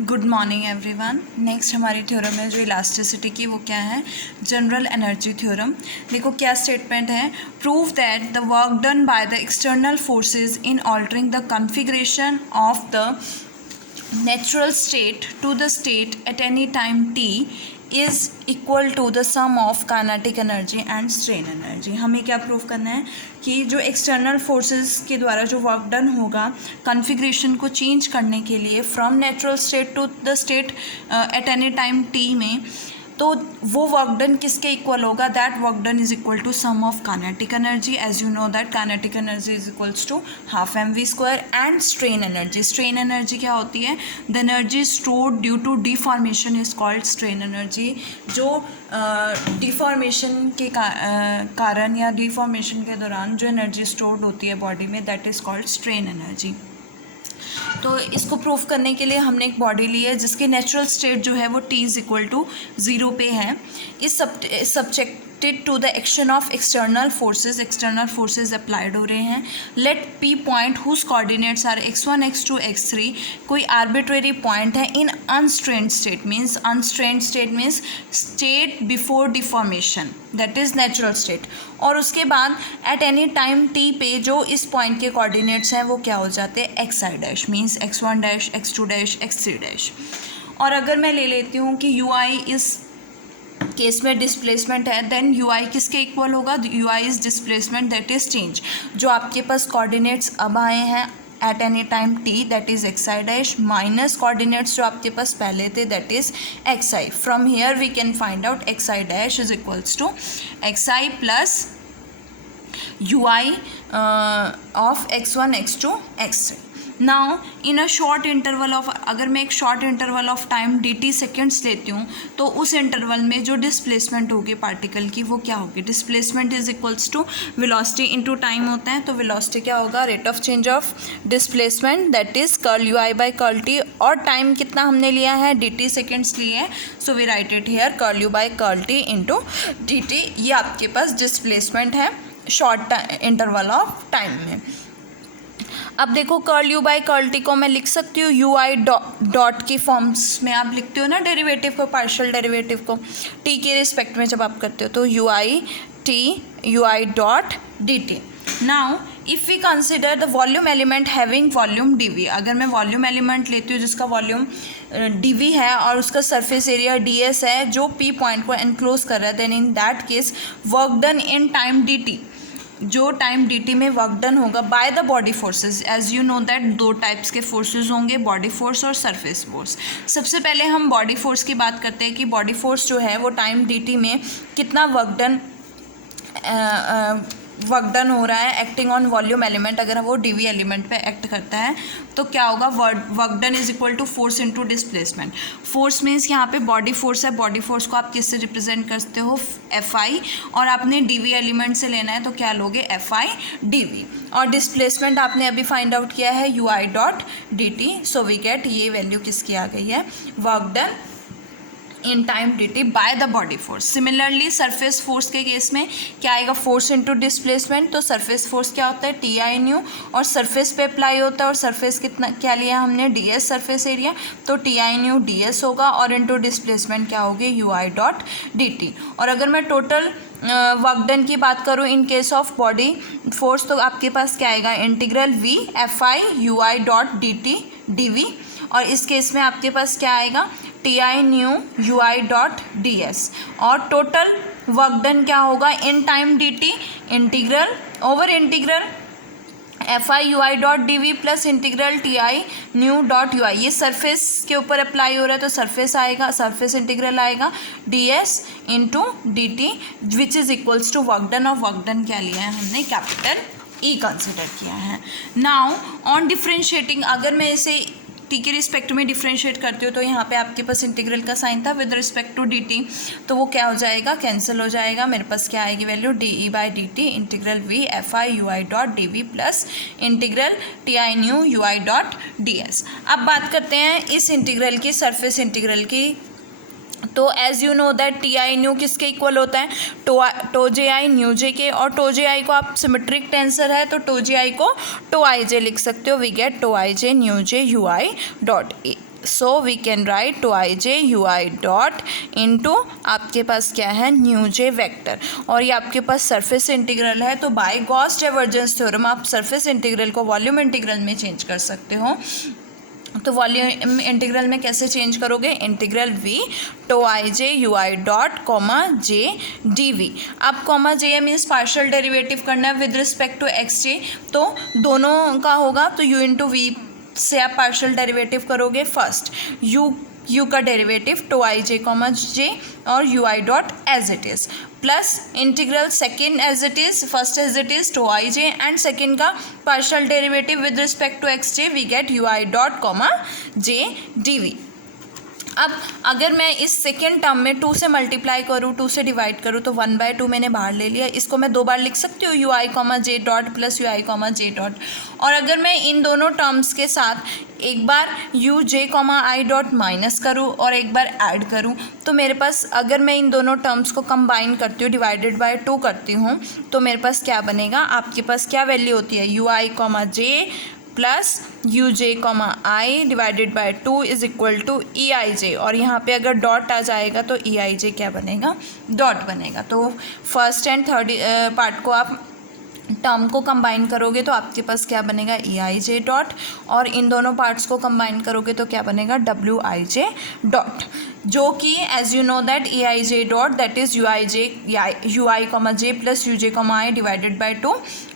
Good morning everyone. Next हमारी theorem है जो इलास्टिसिटी की, वो क्या है, जनरल एनर्जी थ्योरम। देखो क्या स्टेटमेंट है, prove that the work done by the external forces in altering the configuration of the natural state to the state at any time t is equal to the sum of kinetic energy and strain energy। हमें क्या prove करना है कि जो external forces के द्वारा जो work done होगा कॉन्फ़िगरेशन को चेंज करने के लिए from natural state to the state at any time T में, तो वो वर्क डन किसके इक्वल होगा, that work done is equal to sum of kinetic energy. As you know that kinetic energy is equals to half mv² and strain energy. Strain energy क्या होती है, the energy stored due to deformation is called strain energy. जो deformation के कारण या deformation के दौरान जो एनर्जी स्टोर्ड होती है बॉडी में, that is called strain energy. तो इसको प्रूफ करने के लिए हमने एक बॉडी ली है जिसकी नेचुरल स्टेट जो है वो t इज इक्वल टू 0 पे है। इस subjected to the action of external forces applied हो रहे हैं। Let p point whose coordinates are x1 x2 x3, कोई आर्बिट्रेरी पॉइंट है in unstrained state means state before deformation, that is natural state. और उसके बाद एट एनी टाइम t पे जो इस पॉइंट के कोऑर्डिनेट्स हैं वो क्या हो जाते हैं, xi dash means x1 dash x2 dash x3 dash. और अगर मैं ले लेती हूँ कि ui इस केस में डिस्प्लेसमेंट है, देन ui किसके इक्वल होगा, ui is displacement that is change. जो आपके पास कोऑर्डिनेट्स अब आए हैं at any time t, that is xi dash, minus coordinates जो आपके पास पहले थे that is xi। From here we can find out xi dash is equals to xi plus ui of x1 x2 x3। Now in a short interval of, अगर मैं एक short interval of time dt seconds लेती हूँ तो उस interval में जो displacement होगी पार्टिकल की वो क्या होगी, displacement is equals to velocity into time होता है। तो वेलोसिटी क्या होगा, rate of change of displacement that is curl ui by curl t। और टाइम कितना हमने लिया है, dt सेकेंड्स लिए हैं, so we write it here curl u by curl t into dt। ये आपके पास डिस्प्लेसमेंट है शॉर्ट इंटरवल ऑफ टाइम में। अब देखो curl u by curl t को मैं लिख सकती हूँ ui डॉट की फॉर्म्स में। आप लिखते हो ना डेरिवेटिव को, पार्शियल डेरिवेटिव को t के रिस्पेक्ट में जब आप करते हो, तो ui dot dt। Now if we consider the volume element having volume dv, अगर मैं वॉल्यूम एलिमेंट लेती हूँ जिसका वॉल्यूम dv है और उसका सरफेस एरिया ds है जो p पॉइंट को एनक्लोज कर रहा है, then in that case work done in time dt, जो टाइम dt में वर्क डन होगा by the body forces. As you know that दो टाइप्स के फोर्सेस होंगे, बॉडी फोर्स और सरफेस फोर्स। सबसे पहले हम बॉडी फोर्स की बात करते हैं कि बॉडी फोर्स जो है वो टाइम dt में कितना वर्क डन हो रहा है एक्टिंग ऑन वॉल्यूम एलिमेंट। अगर वो dv एलिमेंट पे एक्ट करता है तो क्या होगा, work done is equal to force into displacement. Force means यहाँ पे बॉडी फोर्स है, बॉडी फोर्स को आप किससे रिप्रेजेंट करते हो, fi, और आपने dv एलिमेंट से लेना है तो क्या लोगे, fi dv। और डिस्प्लेसमेंट आपने अभी फाइंड आउट किया है ui dot dt, so we get ये वैल्यू किसकी आ गई है, work done in time dt by the body force. Similarly surface force के केस में क्या आएगा, फोर्स इनटू डिस्प्लेसमेंट। तो सरफेस फोर्स क्या होता है, ti न्यू, और सरफेस पे अप्लाई होता है, और सरफेस कितना क्या लिया हमने, ds सरफेस एरिया, तो ti न्यू ds होगा, और इनटू डिस्प्लेसमेंट क्या होगी, ui डॉट dt। और अगर मैं टोटल वर्क डन की बात करूँ in case of body force, तो आपके पास क्या आएगा, integral v fi ui dot dt dv। और इस केस में आपके पास क्या आएगा, ti nu ui dot ds। और टोटल वर्क डन क्या होगा in time dt, integral over integral fi ui dot dv plus integral ti nu dot ui। ये सरफेस के ऊपर अप्लाई हो रहा है तो सरफेस आएगा, सरफेस इंटीग्रल आएगा ds into dt which is equals to work done. और वर्क डन क्या लिया है हमने, कैपिटल E कंसिडर किया है। नाउ ऑन डिफ्रेंशिएटिंग, अगर मैं इसे t के रिस्पेक्ट में डिफ्रेंशिएट करती हूँ तो यहाँ पे आपके पास इंटीग्रल का साइन था विद रिस्पेक्ट टू dt, तो वो क्या हो जाएगा, कैंसिल हो जाएगा। मेरे पास क्या आएगी value, de by dt integral v fi ui dot dv plus integral ti nu ui dot ds। अब बात करते हैं इस इंटीग्रल की, सरफेस इंटीग्रल की। तो as you know that T I nu किसके इक्वल होता है, टो जे आई न्यू जे के, और टो जे आई को आप सिमेट्रिक टेंसर है तो टो जे आई को टो आई जे लिख सकते हो। We get tau I J nu J U I dot A. So we can write tau I J U I dot into आपके पास क्या है न्यू जे वेक्टर, और ये आपके पास सरफेस इंटीग्रल है। तो बाय गॉस डाइवर्जेंस थ्योरम आप सरफेस इंटीग्रल को वॉल्यूम इंटीग्रल में चेंज कर सकते हो। तो वॉल्यूम इंटीग्रल में कैसे चेंज करोगे, integral V tau I J U I dot comma J D V. अब comma J means partial derivative करना है with respect to X J, तो दोनों का होगा तो यू इंटू वी से आप पार्शियल डेरिवेटिव करोगे। फर्स्ट यू का derivative tau I J comma J और U I dot as it is, plus integral second as it is, first as it is tau I J and second का partial derivative with respect to X J, we get U I dot comma J D V. अब अगर मैं इस second term में 2 से multiply करूँ, 2 से divide करूँ, तो 1/2 मैंने बाहर ले लिया। इसको मैं 2 बार लिख सकती हूँ, U I comma J dot plus U I comma J dot. और अगर मैं इन दोनों टर्म्स के साथ एक बार U J comma I dot minus करूँ और एक बार ऐड करूँ, तो मेरे पास अगर मैं इन दोनों टर्म्स को कंबाइन करती हूँ, डिवाइडेड बाय 2 करती हूँ, तो मेरे पास क्या बनेगा, आपके पास क्या वैल्यू होती है, U I comma J plus U J comma I divided by 2 is equal to E I J, और यहाँ पे अगर डॉट आ जाएगा तो ई आई जे क्या बनेगा, डॉट बनेगा। तो फर्स्ट एंड थर्ड पार्ट को आप टर्म को कंबाइन करोगे तो आपके पास क्या बनेगा, ई आई जे डॉट, और इन दोनों पार्ट्स को कंबाइन करोगे तो क्या बनेगा, डब्ल्यू आई जे डॉट, जो कि as you know that E I J dot that is U I comma J plus U J comma I divided by 2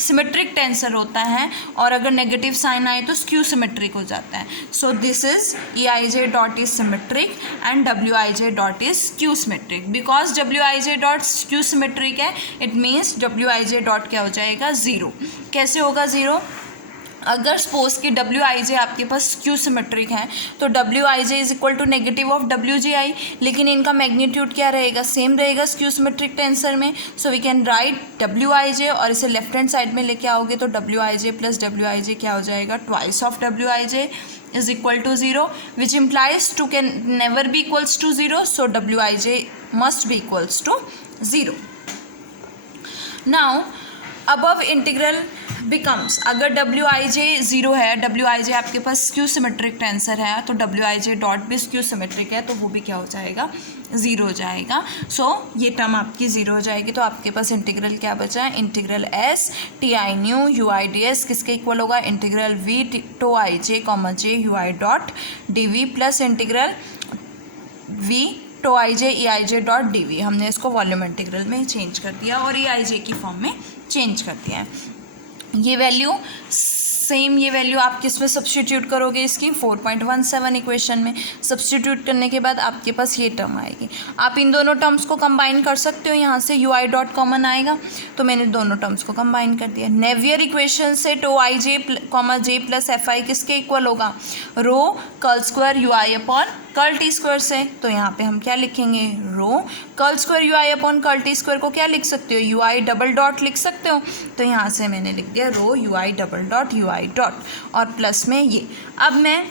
symmetric tensor होता है, और अगर नेगेटिव साइन आए तो स्क्यू सिमेट्रिक हो जाता है। So this is E I J dot is symmetric and W I J dot is skew symmetric. Because W I J dot skew symmetric है, it means W I J dot क्या हो जाएगा, 0। कैसे होगा 0, अगर सपोज कि W I जे आपके पास skew symmetric है तो W I J is equal to negative of W J I, लेकिन इनका मैग्नीट्यूड क्या रहेगा, सेम रहेगा स्क्यू सिमेट्रिक टेंसर में। So we can write W I J, और इसे लेफ्ट हैंड साइड में लेके आओगे तो W I J plus W I J क्या हो जाएगा, twice of W I J is equal to 0, which implies 2 can never be equals to 0, so wij must be equals to 0. Now above integral becomes, अगर wij 0 है, wij आपके पास skew symmetric tensor है, तो wij dot भी skew symmetric है, तो वो भी क्या हो जाएगा, 0 हो जाएगा। सो ये टर्म आपकी 0 हो जाएगी। तो आपके पास इंटीग्रल क्या बचा है, integral S T I nu U I D S किसके इक्वल होगा, integral V tau I J comma J U I dot D V plus integral V tau I J E I J dot D V. हमने इसको volume integral में change कर दिया और ई I जे की form में चेंज कर दिया है। ये वैल्यू सेम, ये वैल्यू आप किस में सब्स्टिट्यूट करोगे, इसकी 4.17 इक्वेशन में सब्स्टिट्यूट करने के बाद आपके पास ये टर्म आएगी। आप इन दोनों टर्म्स को कंबाइन कर सकते हो, यहाँ से यू आई डॉट कॉमन आएगा, तो मैंने दोनों टर्म्स को कंबाइन कर दिया। नेवियर इक्वेशन से tau I J comma J plus F I किसके इक्वल होगा, rho curl square U I upon curl T square से। तो यहाँ पे हम क्या लिखेंगे, rho curl square U I upon curl T square को क्या लिख सकते हो, यू आई डबल डॉट लिख सकते हो। तो यहाँ से मैंने लिख दिया rho U I double dot U I dot और प्लस में ये। अब मैं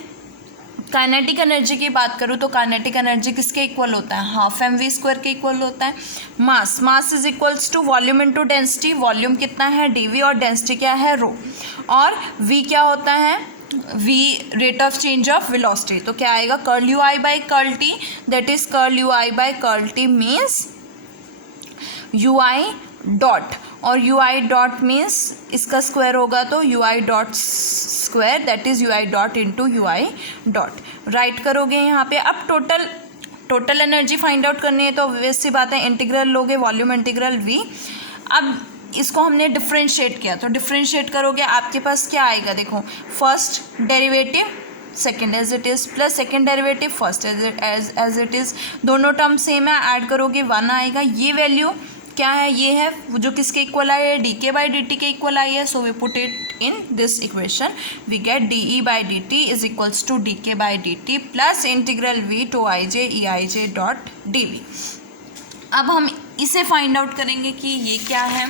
काइनेटिक एनर्जी की बात करूँ तो काइनेटिक एनर्जी किसके इक्वल होता है, हाफ एम वी स्क्वायर के इक्वल होता है। Mass is equals to volume into density, volume कितना है डी वी और डेंसिटी क्या है रो, और वी क्या होता है, V rate of change of velocity. तो क्या आएगा, curl U I by curl T, that is curl U I by curl T means U I dot, और यू आई डॉट मीन्स इसका स्क्वायर होगा तो U I dot square, that is U I dot into U I dot. Write करोगे यहाँ पे। अब total energy find out करनी है तो वैसी बात है, इंटीग्रल लोगे वॉल्यूम इंटीग्रल वी। अब इसको हमने डिफ्रेंशिएट किया, तो डिफ्रेंशिएट करोगे आपके पास क्या आएगा, देखो first derivative second as it is plus second derivative first as it is, दोनों टर्म सेम है, ऐड करोगे 1 आएगा। ये वैल्यू क्या है, ये है जो किसके इक्वल आई है, D K by D T के इक्वल आई है। So we put it in this equation, we get D E by D T is equals to D K by D T plus integral V tau I J E I J dot D V. अब हम इसे find out करेंगे कि ये क्या है।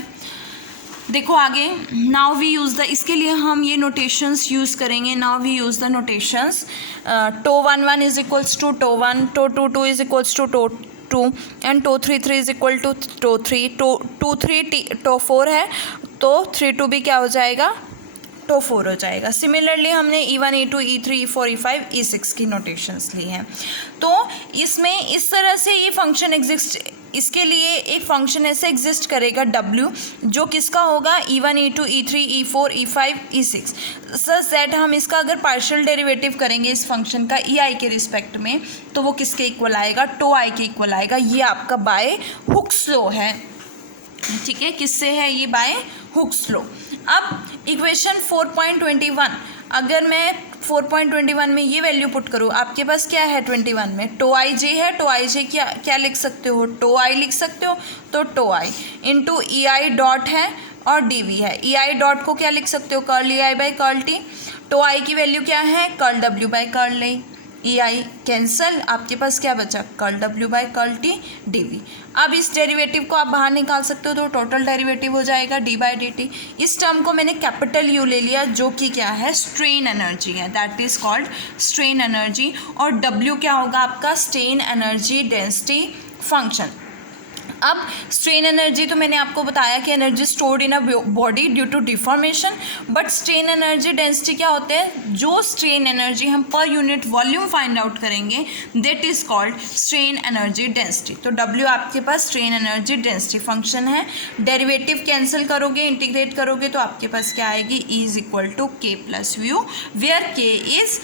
देखो आगे, नाउ वी यूज़ द, इसके लिए हम ये नोटेशंस यूज़ करेंगे। Now we use the notations, tau 1 is equals to tau 1, tau 2 is equals to tau 2 and tau 3 is equal to tau 3, tau 3 tau 4 है तो 3 2 भी क्या हो जाएगा तो 4 हो जाएगा। सिमिलरली हमने E1 E2 E3 E4 E5 E6 की नोटेशंस ली हैं। तो इसमें इस तरह से ये फंक्शन एग्जिस्ट, इसके लिए एक फंक्शन ऐसे एग्जिस्ट करेगा W, जो किसका होगा E1 E2 E3 E4 E5 E6, such that हम इसका अगर पार्शियल डेरिवेटिव करेंगे इस फंक्शन का EI के रिस्पेक्ट में तो वो किसके इक्वल आएगा, टो आई के इक्वल आएगा। ये आपका बाय हुक्स लॉ है, ठीक है। किससे है ये, बाय हुक्स लॉ। अब इक्वेशन 4.21, अगर मैं 4.21 में ये वैल्यू पुट करूँ, आपके पास क्या है 21 में, टो आई जे है, टो आई जे क्या क्या लिख सकते हो, टो आई लिख सकते हो। तो tau I into E I dot है और डी वी है। ई आई डॉट को क्या लिख सकते हो, curl E I by curl T. Tau I की वैल्यू क्या है, curl W by curl A. E I cancel, आपके पास क्या बचा, curl W by curl T D V. अब इस डेरिवेटिव को आप बाहर निकाल सकते हो तो टोटल डेरिवेटिव हो जाएगा डी बाई डी टी। इस टर्म को मैंने कैपिटल यू ले लिया जो कि क्या है, स्ट्रेन एनर्जी है, that is called strain energy. और डब्ल्यू क्या होगा आपका, स्ट्रेन एनर्जी डेंसिटी फंक्शन। अब स्ट्रेन एनर्जी तो मैंने आपको बताया कि energy stored in a body due to deformation, but strain energy density क्या होते हैं, जो स्ट्रेन एनर्जी हम per unit volume find out करेंगे that is called strain energy density. तो डब्ल्यू आपके पास स्ट्रेन एनर्जी डेंसिटी फंक्शन है। डेरिवेटिव कैंसिल करोगे, इंटीग्रेट करोगे तो आपके पास क्या आएगी, E इज इक्वल टू के प्लस व्यू, वेयर के is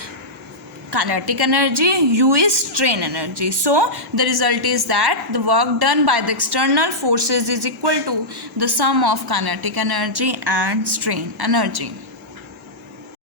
kinetic energy, U is strain energy. So the result is that the work done by the external forces is equal to the sum of kinetic energy and strain energy.